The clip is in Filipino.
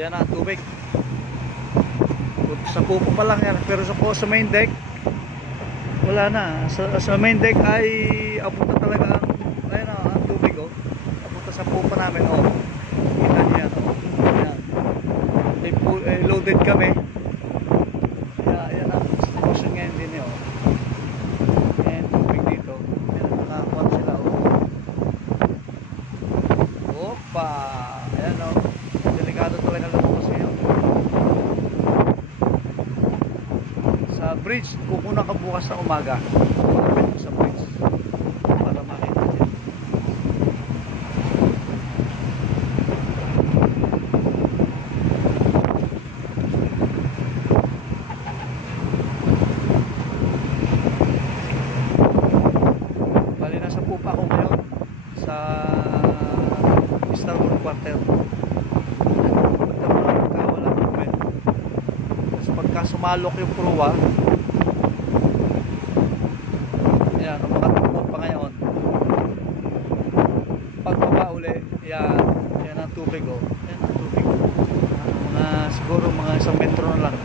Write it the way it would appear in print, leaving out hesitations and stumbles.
Ayan na ang tubig. Sa pupo pa lang yan, pero sa main deck wala na. Sa main deck ay apunta talaga ayun na, ang tubig oh. Apunta sa pupo namin oh. Kita niyo yan oh. Ayan. Loaded kami. Ayan ang sitwasyon ngayon din oh. Ayan tubig dito. Ayan nakakuha sila oh. Opa. Ayan oh. Delikado talaga lumabas ngayon. Sa bridge, kukunan ka bukas sa umaga. Lapit mo sa bridge para makita dyan. Bali nasa pupa ako ngayon sa Starboard Quarter. Pagka sumalok yung pruwa, yan, ang mga tukok pa ngayon. Pagbaba uli, yan ang tubig oh. Yan ang tubig. Siguro mga 1 metro na lang.